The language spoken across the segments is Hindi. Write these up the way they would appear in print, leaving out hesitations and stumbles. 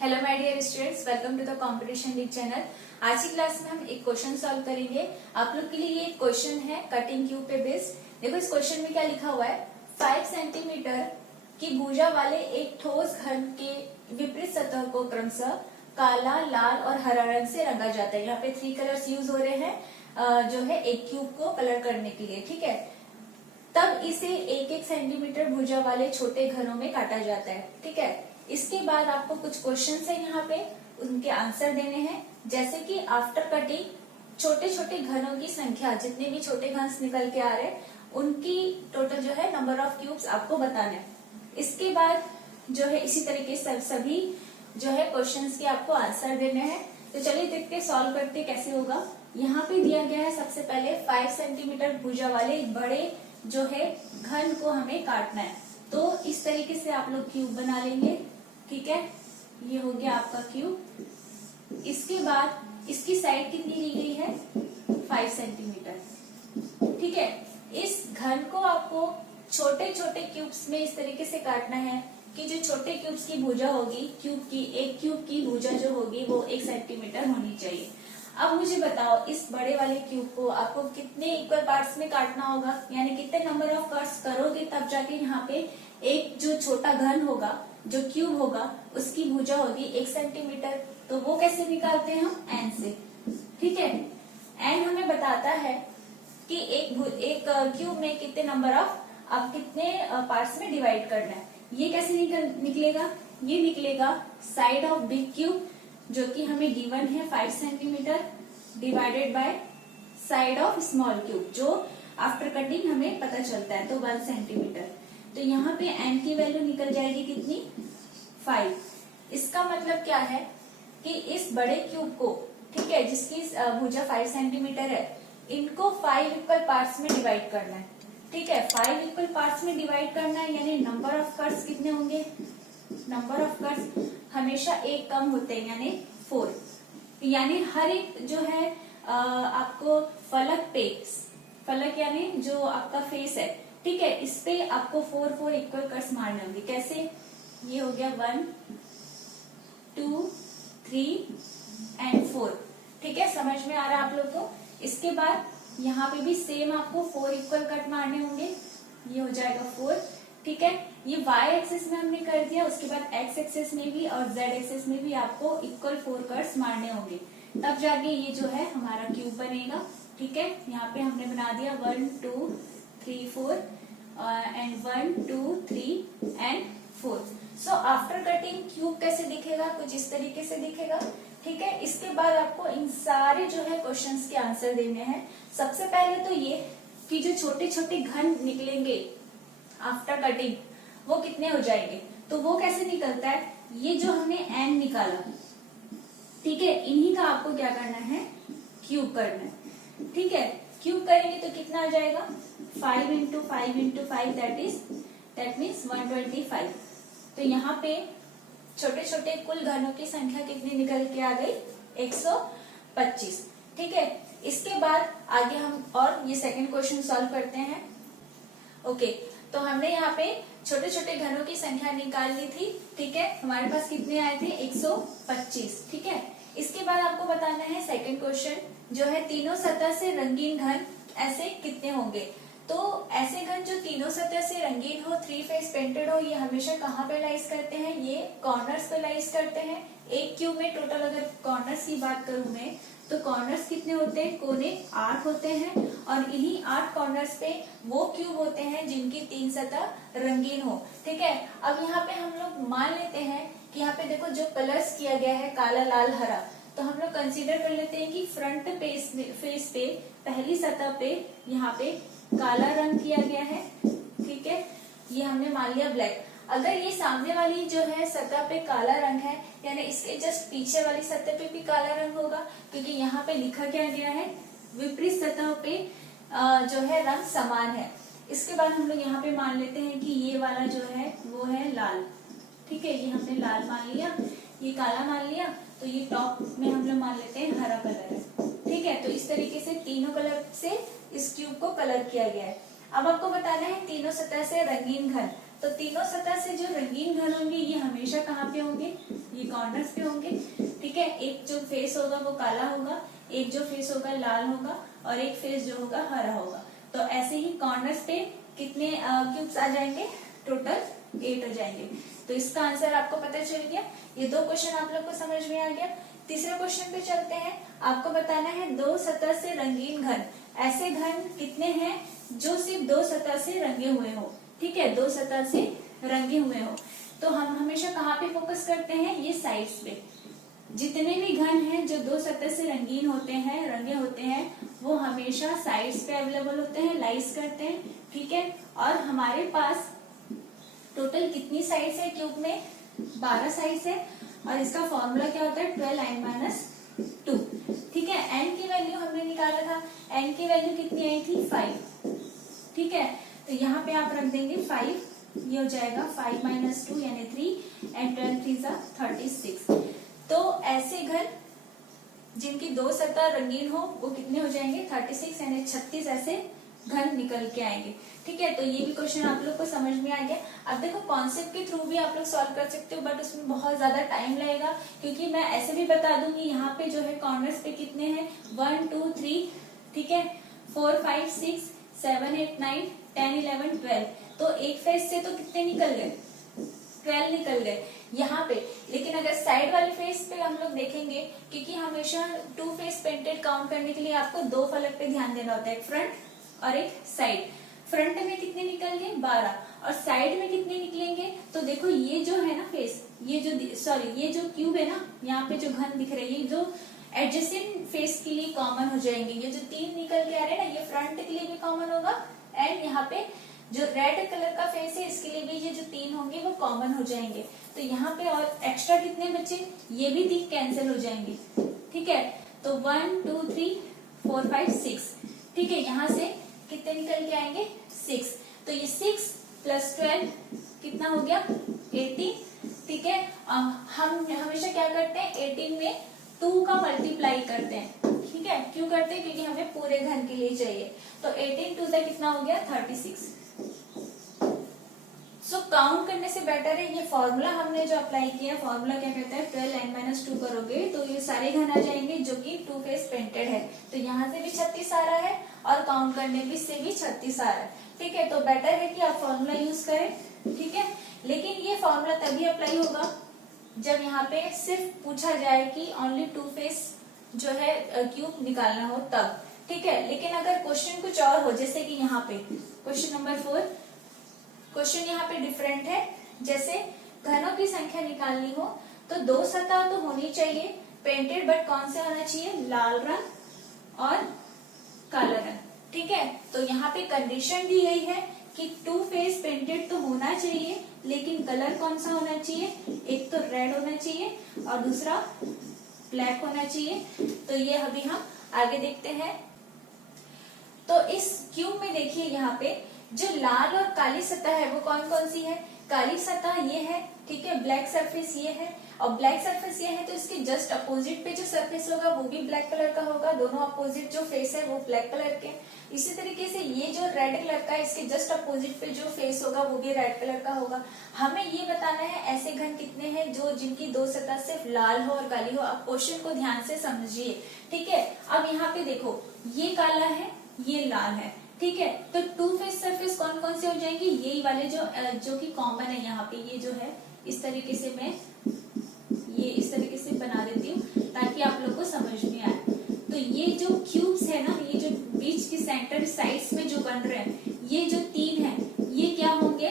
Hello my dear students, welcome to the competition league channel. आज की क्लास में हम एक क्वेश्चन सॉल्व करेंगे। आप लोग के लिए ये क्वेश्चन है कटिंग क्यूब पे बेस्ड। देखो इस क्वेश्चन में क्या लिखा हुआ है, 5 सेंटीमीटर की भुजा वाले एक ठोस घन के विपरीत सतह को क्रमशः काला, लाल और हरा रंग से रंगा जाता है। यहाँ पे 3 कलर्स यूज हो रहे हैं जो है एक क्यूब को कलर करने के लिए, ठीक है। तब इसे 1-1 सेंटीमीटर भुजा वाले छोटे घनों में काटा जाता है, ठीक है। इसके बाद आपको कुछ क्वेश्चंस है यहाँ पे, उनके आंसर देने हैं। जैसे कि आफ्टर कटिंग छोटे छोटे घनों की संख्या, जितने भी छोटे घन निकल के आ रहे हैं उनकी टोटल जो है नंबर ऑफ क्यूब्स आपको बताना है। इसके बाद जो है इसी तरीके से सभी जो है क्वेश्चंस के आपको आंसर देने हैं। तो चलिए देखते सॉल्व करते कैसे होगा। यहाँ पे दिया गया है सबसे पहले 5 सेंटीमीटर भुजा वाले बड़े जो है घन को हमें काटना है। तो इस तरीके से आप लोग क्यूब बना लेंगे, ठीक है। ये हो गया आपका क्यूब। इसके बाद इसकी साइड कितनी ली गई है, 5 सेंटीमीटर, ठीक है। इस घन को आपको छोटे छोटे क्यूब्स में इस तरीके से काटना है कि जो छोटे क्यूब्स की भुजा होगी, एक क्यूब की भुजा जो होगी वो 1 सेंटीमीटर होनी चाहिए। अब मुझे बताओ इस बड़े वाले क्यूब को आपको कितने इक्वल पार्ट्स में काटना होगा, यानी कितने नंबर ऑफ पार्ट्स करोगे तब जाके यहाँ पे एक जो छोटा घन होगा, जो क्यूब होगा, उसकी भुजा होगी 1 सेंटीमीटर। तो वो कैसे निकालते हैं हम, एन से, ठीक है। एन हमें बताता है कि एक क्यूब में कितने नंबर ऑफ आप कितने पार्ट्स में डिवाइड करना है। ये कैसे निकलेगा, ये निकलेगा साइड ऑफ बिग क्यूब जो कि हमें गिवन है 5 centimetre divided by side of small cube जो आफ्टर कटिंग हमें पता चलता है, तो 1 सेंटीमीटर। तो यहाँ पे एन की वैल्यू निकल जाएगी कितनी, 5। इसका मतलब क्या है कि इस बड़े क्यूब को, ठीक है, जिसकी भुजा 5 सेंटीमीटर है, इनको 5 इक्वल पार्ट्स में डिवाइड करना है, ठीक है। 5 इक्वल पार्ट्स में डिवाइड करना है, यानी नंबर ऑफ कट्स कितने होंगे, नंबर ऑफ कट्स हमेशा एक कम होते हैं, यानी 4। यानी हर एक जो है आपको फलक यानी जो आपका फेस है, ठीक है, इस पे आपको 4 इक्वल कट्स मारने होंगे। कैसे, ये हो गया 1 2 3 एंड 4, ठीक है, समझ में आ रहा है आप लोग को। इसके बाद यहाँ पे भी सेम आपको 4 इक्वल कट मारने होंगे, ये हो जाएगा 4, ठीक है। ये y एक्सिस में हमने कर दिया, उसके बाद x एक्सिस में भी और z एक्सिस में भी आपको इक्वल 4 कट्स मारने होंगे, तब जाके ये जो है हमारा क्यूब बनेगा, ठीक है। यहाँ पे हमने बना दिया 1 2 3 4 and 1 2 3 and 4। So after cutting cube कैसे दिखेगा, कुछ इस तरीके से दिखेगा, ठीक है। इसके बाद आपको इन सारे जो है क्वेश्चंस के आंसर देने हैं। सबसे पहले तो ये कि जो छोटे छोटे घन निकलेंगे आफ्टर कटिंग वो कितने हो जाएंगे, तो वो कैसे निकलता है, ये जो हमने एन निकाला, ठीक है, इन्हीं का आपको क्या करना है, क्यूब करना है, ठीक है। क्यूब करेंगे तो कितना आ जाएगा, 5 इंटू 5 इंटू 5 दैट मीन्स 125। तो यहाँ पे छोटे छोटे कुल घनों की संख्या कितनी निकल के आ गई, 125, ठीक है। इसके बाद आगे हम और ये सेकंड क्वेश्चन सॉल्व करते हैं। ओके, तो हमने यहाँ पे छोटे छोटे घनों की संख्या निकाल ली थी, ठीक है। हमारे पास कितने आए थे, 125, ठीक है। इसके बाद आपको बताना है सेकंड क्वेश्चन जो है, तीनों सतह से रंगीन घन ऐसे कितने होंगे। तो ऐसे घन जो तीनों सतह से रंगीन हो, 3 फेस पेंटेड हो, ये हमेशा कहाँ पे लाइज करते हैं, ये कॉर्नर्स पे लाइज करते हैं। एक क्यूब में टोटल अगर कॉर्नर्स की बात करूं मैं, तो कॉर्नर्स कितने होते हैं, कोने 8 होते हैं, और इन्हीं 8 कॉर्नर्स पे वो क्यूब होते हैं जिनकी 3 सतह रंगीन हो, ठीक है। अब यहाँ पे हम लोग मान लेते हैं कि यहाँ पे देखो जो कलर्स किया गया है काला, लाल, हरा, तो हम लोग कंसीडर कर लेते हैं कि फ्रंट फेस पे पहली सतह पे यहाँ पे काला रंग किया गया है, ठीक है, ये हमने मान लिया ब्लैक। अगर ये सामने वाली जो है सतह पे काला रंग है, यानी इसके जस्ट पीछे वाली सतह पे भी काला रंग होगा, क्योंकि यहाँ पे लिखा क्या गया है, विपरीत सतह पे जो है रंग समान है। इसके बाद हम लोग यहाँ पे मान लेते हैं कि ये वाला जो है वो है लाल, ठीक है, ये हमने लाल मान लिया, ये काला मान लिया, तो ये टॉप में हम लोग मान लेते हैं हरा कलर है, ठीक है। तो इस तरीके से तीनों कलर से इस क्यूब को कलर किया गया है। अब आपको बताना है तीनों सतह से रंगीन घन, तो तीनों सतह से जो रंगीन घन होंगे ये हमेशा कहाँ पे होंगे, ये कॉर्नर्स पे होंगे, ठीक है। एक जो फेस होगा वो काला होगा, एक जो फेस होगा लाल होगा, और एक फेस जो होगा हरा होगा। तो ऐसे ही कॉर्नर्स पे कितने क्यूब्स आ जाएंगे, टोटल 8 हो जाएंगे। तो इसका आंसर आपको पता चल गया। ये 2 क्वेश्चन आप लोग को समझ में आ गया। तीसरे क्वेश्चन पे चलते हैं। आपको बताना है 2 सतह से रंगीन घन, ऐसे घन कितने हैं जो सिर्फ 2 सतह से रंगे हुए हो, ठीक है, 2 सतह से रंगे हुए हो। तो हम हमेशा कहाँ पे फोकस करते हैं, ये साइड्स पे। जितने भी घन हैं जो 2 सतह से रंगीन होते हैं, रंगे होते हैं, वो हमेशा साइड्स पे अवेलेबल होते हैं, लाइज करते हैं, ठीक है। और हमारे पास टोटल कितनी साइड्स है क्यूब में, 12 साइड्स है। और इसका फॉर्मूला क्या होता है, 12n-2, ठीक है। n की वैल्यू हमने निकाला था, n की वैल्यू कितनी आई थी, 5, ठीक है। तो यहाँ पे आप रख देंगे 5, ये हो जाएगा 5 - 2 यानी 3, एंड 12 3 जा 36। तो ऐसे घन जिनकी 2 सतह रंगीन हो वो कितने हो जाएंगे, 36 यानी 36 ऐसे घन निकल के आएंगे, ठीक है। तो ये भी क्वेश्चन आप लोग को समझ में आ गया। अब देखो कॉन्सेप्ट के थ्रू भी आप लोग सॉल्व कर सकते हो, बट उसमें बहुत ज्यादा टाइम लगेगा, क्योंकि मैं ऐसे भी बता दूंगी यहाँ पे जो है कॉर्नर्स पे कितने हैं, 1 2 3, ठीक है, 4 5 6 7 8 9 10 11 12। तो एक फेस से तो कितने निकल गए, 12 निकल गए यहाँ पे। लेकिन अगर साइड वाले फेस पे हम लोग देखेंगे, क्योंकि हमेशा 2 फेस पेंटेड काउंट करने के लिए आपको 2 फलक पे ध्यान देना होता है, एक फ्रंट और एक साइड। फ्रंट में कितने निकल गए, 12, और साइड में कितने निकलेंगे। तो देखो ये जो है ना फेस, ये जो क्यूब है ना, यहाँ पे जो घन दिख रही है, जो एडजेसेंट फेस के लिए कॉमन हो जाएंगे। ये जो 3 निकल के आ रहे हैं ना, ये फ्रंट के लिए भी कॉमन होगा, एंड यहाँ पे जो रेड कलर का फेस है इसके लिए भी ये जो 3 होंगे वो कॉमन हो जाएंगे। तो यहाँ पे और एक्स्ट्रा कितने बचे, ये भी 3 कैंसिल हो जाएंगे, ठीक है। तो 1 2 3 4 5 6, ठीक है। यहाँ से कितने निकल के आएंगे, 6। तो ये 6 + 12 कितना हो गया, 18, ठीक है। हम हमेशा क्या करते हैं, 18 में 2 का मल्टीप्लाई करते हैं, ठीक है। क्यों करते हैं, क्योंकि हमें पूरे घन के लिए चाहिए। तो 18 2 से कितना हो गया, 36। सो काउंट करने से बेटर है ये फॉर्मूला हमने जो अप्लाई किया, फॉर्मूला क्या कहता है, 12n-2 करोगे तो ये सारे घन आ जाएंगे जो कि 2 फेस पेंटेड है। तो यहाँ से भी 36 आ रहा है, और काउंट करने भी से भी 36 आ रहा है, ठीक है। तो बेटर है कि आप फॉर्मूला यूज करें, ठीक है। लेकिन ये फॉर्मूला तभी अप्लाई होगा जब यहाँ पे सिर्फ पूछा जाए कि ओनली 2 फेस जो है क्यूब निकालना हो तब, ठीक है। लेकिन अगर क्वेश्चन कुछ और हो, जैसे कि यहाँ पे क्वेश्चन नंबर 4, क्वेश्चन यहाँ पे डिफरेंट है। जैसे घनों की संख्या निकालनी हो तो 2 सतह तो होनी चाहिए पेंटेड, बट कौन से होना चाहिए, लाल रंग और काला रंग, ठीक है। तो यहाँ पे कंडीशन दी गई है कि 2 फेस पेंटेड तो होना चाहिए, लेकिन कलर कौन सा होना चाहिए, एक तो रेड होना चाहिए और दूसरा ब्लैक होना चाहिए। तो ये अभी हम आगे देखते हैं। तो इस क्यूब में देखिए यहाँ पे जो लाल और काली सतह है वो कौन कौन सी है, काली सतह ये है, ठीक है, ब्लैक सरफेस ये है, और ब्लैक सरफेस ये है। तो इसके जस्ट अपोजिट पे जो सरफेस होगा वो भी ब्लैक कलर का होगा, दोनों अपोजिट जो फेस है वो ब्लैक कलर के। इसी तरीके से ये जो रेड कलर का है, इसके जस्ट अपोजिट पे जो फेस होगा वो भी रेड कलर का होगा। हमें ये बताना है ऐसे घन कितने हैं जो जिनकी 2 सतह सिर्फ लाल हो और काली हो। आप क्वेश्चन को ध्यान से समझिए, ठीक है। अब यहाँ पे देखो, ये काला है, ये लाल है, ठीक है। तो 2 फेस सरफेस कौन कौन से हो जाएंगे, यही वाले जो कि कॉमन है यहाँ पे। ये जो है इस तरीके से मैं ये इस तरीके से बना देती हूँ ताकि आप लोग को समझ में आए। तो ये जो क्यूब्स है ना, ये जो बीच की सेंटर साइड्स में जो बन रहे हैं, ये जो 3 है, ये क्या होंगे,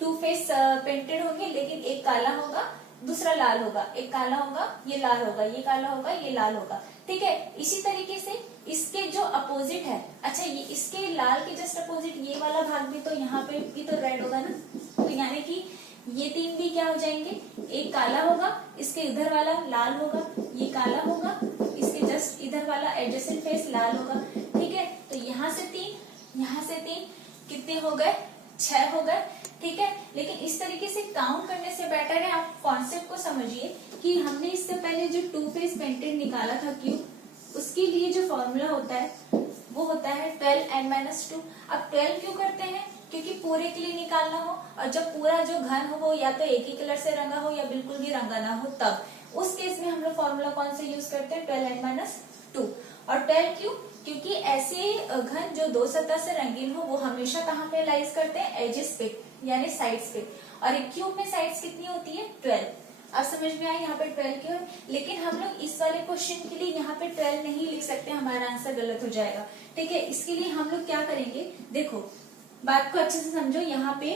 2 फेस पेंटेड होंगे, लेकिन एक काला होगा दूसरा लाल होगा, एक काला होगा ये लाल होगा, ये काला होगा ये लाल होगा, ठीक है। इसी तरीके से इसके जो अपोजिट है, अच्छा ये इसके लाल के जस्ट अपोजिट ये वाला भाग भी तो यहाँ पे भी तो रेड होगा ना। तो यानी कि ये 3 भी क्या हो जाएंगे, एक काला होगा, इसके इधर वाला लाल होगा, ये काला होगा, इसके जस्ट इधर वाला एडजेसेंट फेस लाल होगा, ठीक है। तो यहाँ से 3, यहाँ से 3, कितने हो गए, 6 हो गए, ठीक है। लेकिन इस तरीके से काउंट करने से बेटर है आप कॉन्सेप्ट को समझिए कि हमने इससे पहले जो 2 फेस पेंटेड निकाला था क्यूब, उसके लिए जो फॉर्मूला होता है वो होता है 12n-2। अब 12 क्यों करते हैं, क्योंकि पूरे के लिए निकालना हो, और जब पूरा जो घन हो वो या तो एक ही कलर से रंगा हो या बिल्कुल भी रंगा ना हो, तब उस केस में हम लोग फॉर्मूला कौन से यूज करते हैं, 12n-2। और 12 क्यों, क्योंकि ऐसे घन जो दो सतह से रंगीन हो वो हमेशा कहाँ पे लाइज करते हैं, एजेस पे यानी साइड्स पे। और एक क्यूब में साइड्स कितनी होती है, 12। अब समझ में आया यहाँ पे 12 क्यों है। लेकिन हम लोग इस वाले क्वेश्चन के लिए यहाँ पे 12 नहीं लिख सकते, हमारा आंसर गलत हो जाएगा। ठीक है, इसके लिए हम लोग क्या करेंगे, देखो बात को अच्छे से समझो। यहाँ पे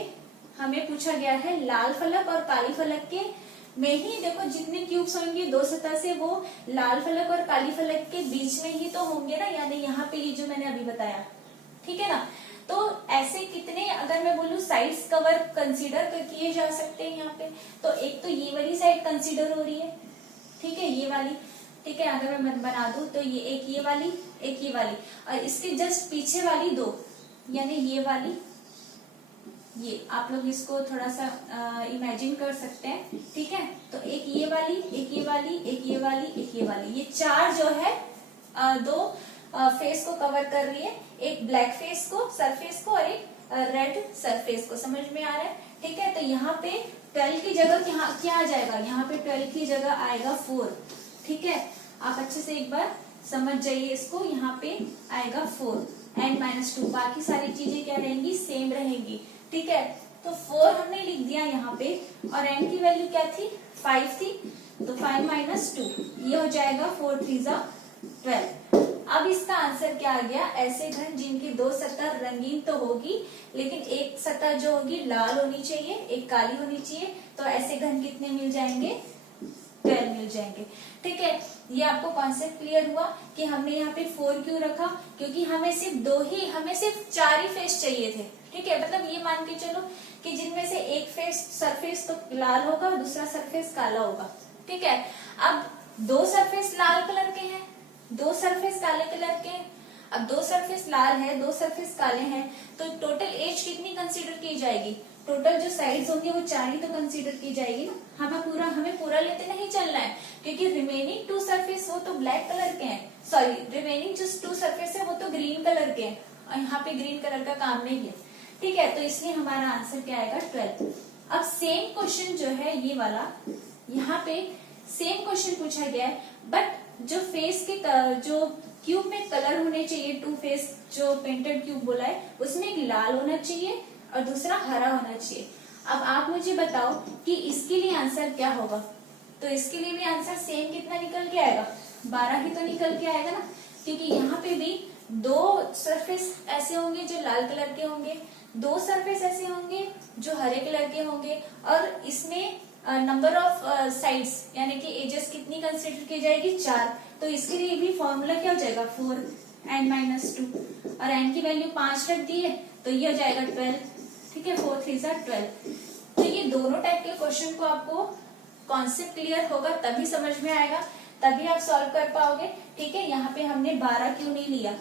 हमें पूछा गया है लाल फलक और काली फलक के में ही, देखो जितने क्यूब्स होंगे दो सतह से वो लाल फलक और काली फलक के बीच में ही तो होंगे ना, यानी यहाँ पे ये जो मैंने अभी बताया, ठीक है ना। तो ऐसे कितने, अगर मैं बोलूं साइड्स कवर कंसीडर किए जा सकते हैं यहाँ पे, तो एक तो ये वाली साइड कंसीडर हो रही है, ठीक है, ये वाली, ठीक है। अगर मैं बना दूं तो ये एक ये वाली, एक ये वाली, और इसके जस्ट पीछे वाली दो, यानी ये वाली, ये आप लोग इसको थोड़ा सा इमेजिन कर सकते हैं, ठीक है। तो एक ये वाली, एक ये वाली, एक ये वाली, एक ये वाली, ये चार जो है दो फेस को कवर कर रही है, एक ब्लैक फेस को, सरफेस को, और एक रेड सरफेस को। समझ में आ रहा है, ठीक है। तो यहाँ पे 12 की जगह क्या आ जाएगा, यहाँ पे 12 की जगह आएगा 4, ठीक है। आप अच्छे से एक बार समझ जाइए इसको, यहाँ पे आएगा 4n-2, बाकी सारी चीजें क्या रहेंगी, सेम रहेंगी, ठीक है। तो 4 हमने लिख दिया यहाँ पे, और n की वैल्यू क्या थी, 5 थी, तो 5-2 ये हो जाएगा 4×3=12। अब इसका आंसर क्या आ गया, ऐसे घन जिनकी दो सतह रंगीन तो होगी लेकिन एक सतह जो होगी लाल होनी चाहिए, एक काली होनी चाहिए, तो ऐसे घन कितने मिल जाएंगे, 12 मिल जाएंगे, ठीक है। ये आपको कॉन्सेप्ट क्लियर हुआ कि हमने यहाँ पे 4 क्यों रखा, क्योंकि हमें सिर्फ 4 ही फेस चाहिए थे, ठीक है। मतलब ये मान के चलो कि जिनमें से एक फेस सरफेस तो लाल होगा और दूसरा सरफेस काला होगा, ठीक है। अब दो सरफेस लाल कलर के हैं, दो सरफेस काले कलर के हैं। अब दो सरफेस लाल है, दो सरफेस काले हैं, तो टोटल एज कितनी कंसीडर की जाएगी, टोटल जो साइड्स होंगे वो 4 ही तो कंसीडर की जाएगी ना। हमें पूरा लेते नहीं चलना है, क्योंकि रिमेनिंग 2 सरफेस वो तो ब्लैक कलर के हैं, सॉरी रिमेनिंग जो 2 सरफेस है वो तो ग्रीन कलर के हैं, और यहाँ पे ग्रीन कलर का काम नहीं है, ठीक है। तो इसलिए हमारा आंसर क्या आएगा, 12। अब सेम क्वेश्चन जो है ये वाला, यहाँ पे सेम क्वेश्चन पूछा गया है, बट जो फेस के जो क्यूब में कलर होने चाहिए, 2 फेस जो पेंटेड क्यूब बोला है, उसमें एक लाल होना चाहिए और दूसरा हरा होना चाहिए। अब आप मुझे बताओ कि इसके लिए आंसर क्या होगा, तो इसके लिए भी आंसर सेम कितना निकल के आएगा, 12 ही तो निकल के आएगा ना, क्योंकि यहाँ पे भी 2 सरफेस ऐसे होंगे जो लाल कलर के होंगे, 2 सरफेस ऐसे होंगे जो हरे कलर के होंगे, और इसमें नंबर ऑफ साइड्स यानी कि एजेस कितनी कंसीडर की जाएगी, 4। तो इसके लिए भी फॉर्मूला क्या हो जाएगा, 4n-2, और n की वैल्यू 5 रख दी है तो ये हो जाएगा 12, ठीक है, 4×3=12। तो ये दोनों टाइप के क्वेश्चन को आपको कॉन्सेप्ट क्लियर होगा तभी समझ में आएगा, तभी आप सॉल्व कर पाओगे, ठीक है। यहाँ पे हमने 12 क्यों नहीं लिया,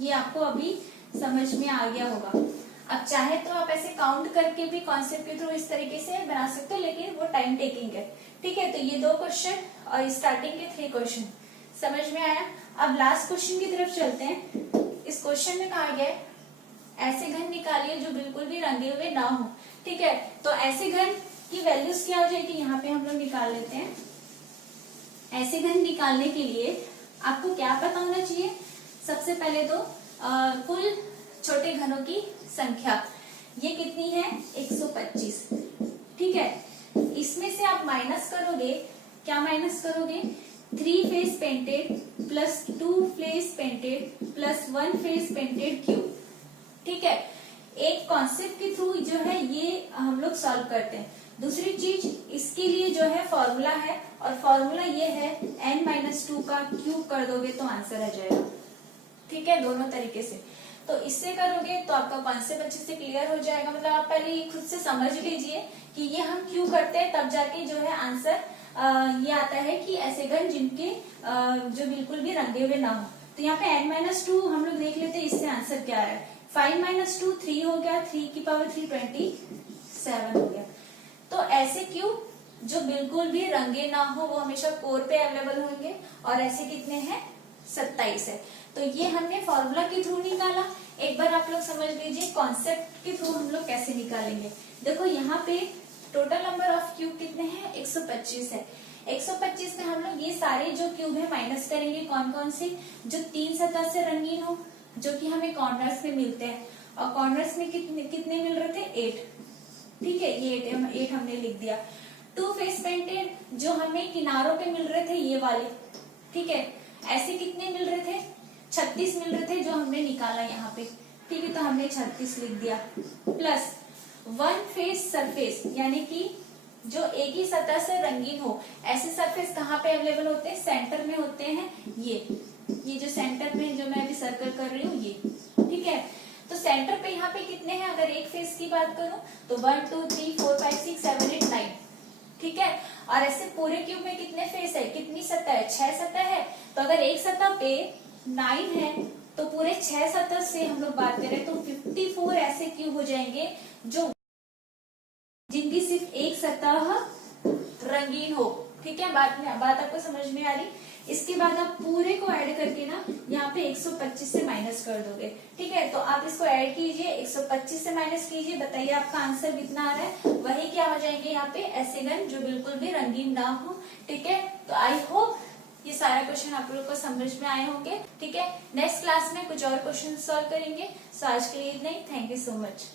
ये आपको अभी समझ में आ गया होगा। अब चाहे तो आप ऐसे काउंट करके भी कॉन्सेप्ट के थ्रू इस तरीके से बना सकते हो, लेकिन वो टाइम टेकिंग है, ठीक है। तो ये 2 क्वेश्चन और स्टार्टिंग के 3 क्वेश्चन समझ में आया। अब लास्ट क्वेश्चन की तरफ चलते हैं। इस क्वेश्चन में कहा गया है ऐसे घन निकालिए जो बिल्कुल भी रंगे हुए ना हो, ठीक है। तो ऐसे घन की वैल्यूज क्या हो जाएगी, यहाँ पे हम लोग निकाल लेते हैं। ऐसे घन निकालने के लिए आपको क्या पता होना चाहिए, सबसे पहले तो कुल छोटे घनों की संख्या, ये कितनी है, 125, ठीक है। इसमें से आप माइनस करोगे, क्या माइनस करोगे, 3 face painted plus 2 face painted plus 1 face painted cube, ठीक है। एक कॉन्सेप्ट के थ्रू जो है ये हम लोग सॉल्व करते हैं। दूसरी चीज, इसके लिए जो है फॉर्मूला है, और फॉर्मूला ये है n-2 का क्यूब कर दोगे तो आंसर आ जाएगा, ठीक है, दोनों तरीके से। तो इससे करोगे तो आपका कॉन्सेप्ट अच्छे से क्लियर हो जाएगा, मतलब आप पहले ये खुद से समझ लीजिए कि ये हम क्यों करते हैं, तब जाके जो है आंसर ये आता है कि ऐसे घन जिनके जो बिल्कुल भी रंगे हुए ना हो। तो यहाँ पे n-2 हम लोग देख लेते हैं, इससे आंसर क्या है, 5-2 3 हो गया, 3 27 हो गया। तो ऐसे क्यूब जो बिल्कुल भी रंगे ना हो वो हमेशा कोर पे अवेलेबल होंगे, और ऐसे कितने हैं, 27 है। तो ये हमने फॉर्मूला के थ्रू निकाला। एक बार आप लोग समझ लीजिए कॉन्सेप्ट के थ्रू हम लोग कैसे निकालेंगे। देखो यहाँ पे टोटल नंबर ऑफ क्यूब कितने हैं, 125 है। 125 में हम लोग ये सारे जो क्यूब है माइनस करेंगे, कौन कौन से, जो 3 सतह से रंगीन हो, जो कि हमें कॉर्नर्स में मिलते हैं, और कॉर्नर्स में कितने मिल रहे थे, 8। ठीक है, ये 8 हमने लिख दिया। 2 फेस पेंटेड जो हमें किनारों पे मिल रहे थे, ये वाले, ठीक है, ऐसे कितने मिल रहे थे, 36 मिल रहे थे, जो हमने निकाला यहाँ पे। ठीक है, तो हमने 36 लिख दिया। प्लस 1 फेस सरफेस, यानी कि जो एक ही सतह से रंगीन हो, ऐसे सरफेस कहाँ पे अवेलेबल होते हैं, सेंटर में होते हैं। ये जो सेंटर में जो मैं अभी सर्कल कर रही हूँ, ये ठीक है। तो सेंटर पे यहाँ पे कितने हैं, अगर एक फेस की बात करूं तो 1 2 3 4 5 6 7 8 9, ठीक है। और ऐसे पूरे क्यूब में कितने फेस है, कितनी सतह है, 6 सतह है। तो अगर एक सतह पे 9 है तो पूरे 6 सतह से हम लोग बात करें तो 54 ऐसे क्यूब हो जाएंगे जो जिनकी सिर्फ एक सतह रंगीन हो। ठीक है, बात आपको समझ में आ रही। इसके बाद आप पूरे को ऐड करके ना यहाँ पे 125 से माइनस कर दोगे। ठीक है, तो आप इसको ऐड कीजिए, 125 से माइनस कीजिए, बताइए आपका आंसर कितना आ रहा है। वही क्या हो जाएंगे यहाँ पे, ऐसे गन जो बिल्कुल भी रंगीन ना हो। ठीक है, तो आई होप ये सारा क्वेश्चन आप लोग को समझ में आए होंगे। ठीक है, नेक्स्ट क्लास में कुछ और क्वेश्चन सॉल्व करेंगे। सो आज के लिए इतना ही। Thank you so much.